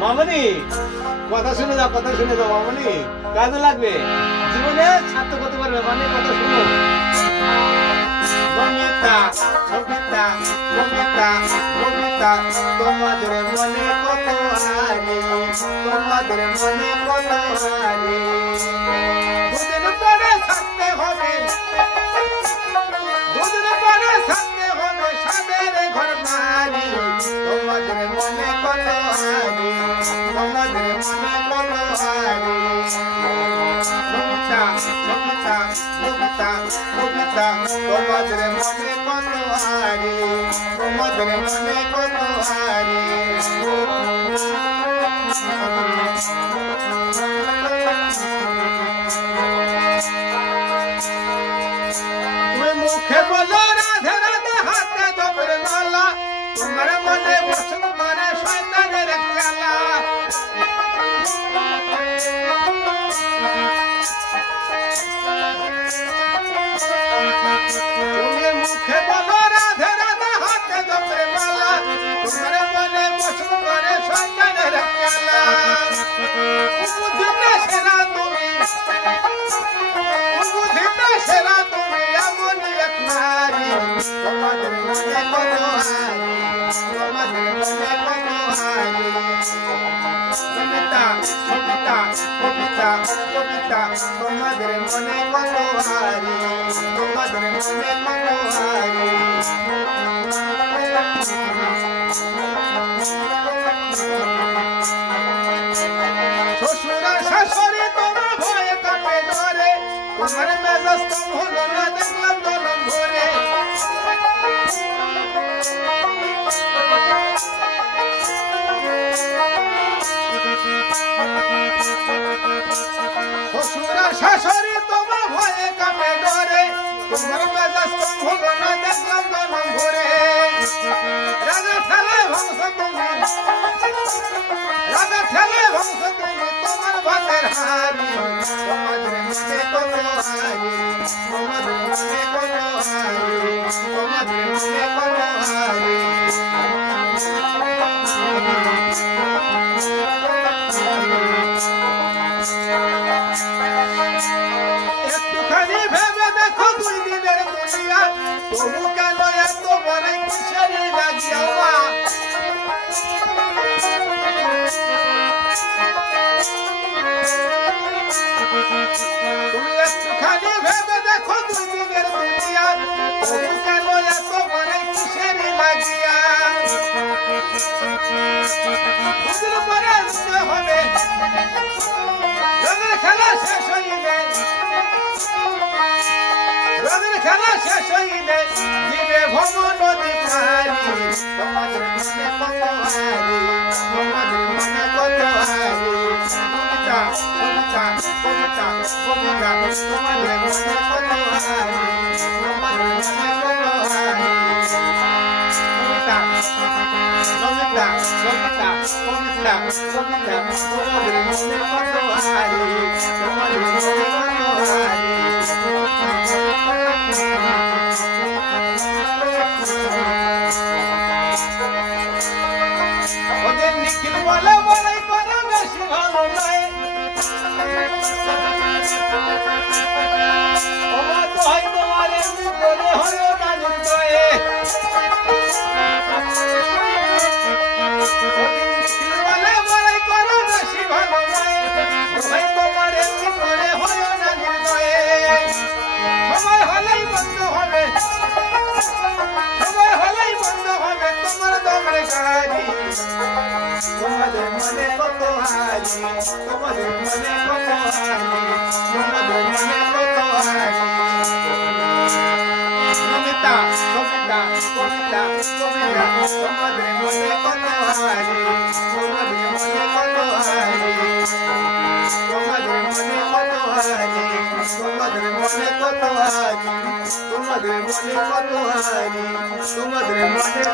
মামনি কথা শুনে যাও মামনি, কাজে লাগবে। জীবনে সার্থক হতে পারবে, মানে কথা শুনো। মমিতা সবিতা কবিতা কবিতা, তোমাদের মনে কত আরে, তোমাদের মনে কত আরে। দুদিন পরে থাকতে হবে, দুদিন পরে থাকতে হবে সাদের ঘর বাড়ি, তোমাদের মনে কত আরে, তোমাদের মনে কত আরে। কবিতা কবিতা কবিতা কবিতা, তোমাদের মনে কত আরে, তোমাদের মনে কত আরে। তুমি মুখে বলো রাধে রাধে, হাতে জপের মালা, তোমার মনে বসত করে শয়তানের খেলা। তুমি মুখে বলো রাধে রাধে, হাতে জপের মালা, তোমার মনে বসত করে শয়তানের খেলা। বুঝিতে সেরা তুমি, বুঝিতে সেরা তুমি, এমনই এক নারী, তোমাদের মনে কত হারি, তোমাদের মনে কত হারি। কবিতা কবিতা কবিতা কবিতা, তোমাদের মনে কত হারি, তোমাদের মনে কত হারি। শ্বশুরা শাশুড়ি তোমার ভয়ে কাটে ধরে, তোমার মেজাজ কম হলো না দেখলাম জনম ভরে। শ্বশুরা শাশুড়ি তোমার ভয়ে কাটে ধরে, তোমার মেজাজ কম হলো না দেখলাম জনম ভরে। রাগা ঠেলে ভংস তুমি, রাগা ঠেলে ভংস তুমি, তোমার ভাতের হারি, তোমাদের মনে কত হারি, তোমাদের মনে কত হারি, তোমাদের মনে কত হারি। একটুখানি ভেবে দেখো দুই দিনের দুনিয়া, তবু কেন এত বড় কিসের লাগিয়া। তুমি একটুখানি ভেবে দেখো দুই দিনের দুনিয়া, তবু কেন এত বড় কিসের লাগিয়া। দুদিন পরে আসতে হবে, রঙের খেলা শেষ হইলে, রঙের খেলা শেষ হইলে দিবে ভব নদী পারি, তোমাদের মনে কত হারি, তোমাদের মনে কত হারি। কবিতা কবিতা কবিতা কবিতা, তোমাদের মনে কত হারি, তোমাদের মনে কত হারি। কবিতা কবিতা কবিতা কবিতা কবিতা, তোমাদের মনে কত হারি, তোমাদের মনে কত হারি। ওদের নিখিল বলে বলাই করা বেশি ভালো নয়, ওমা তো হয় তোমার এমনি বলে হয় না নির্দয়ে। ওদের নিখিল বলে বলাই করা বেশি ভালো নয়, ওমা তোমার এমনি করে হয় না নির্দয়ে। সময় হলেই বন্ধ হবে, সময় হলেই বন্ধ হবে তোমার দমের গাড়ি, তোমাদের মনে কত হারি, তোমাদের মনে কত হারি, তোমাদের মনে কত হারি। কবিতা কবিতা কবিতা কবিতা, তোমাদের মনে কত হারি, তোমাদের মনে কত হারি, তোমাদের মনে কত হারি, তোমাদের মনে কত হারি, তোমাদের মনে কত হারি, তোমাদের মনে।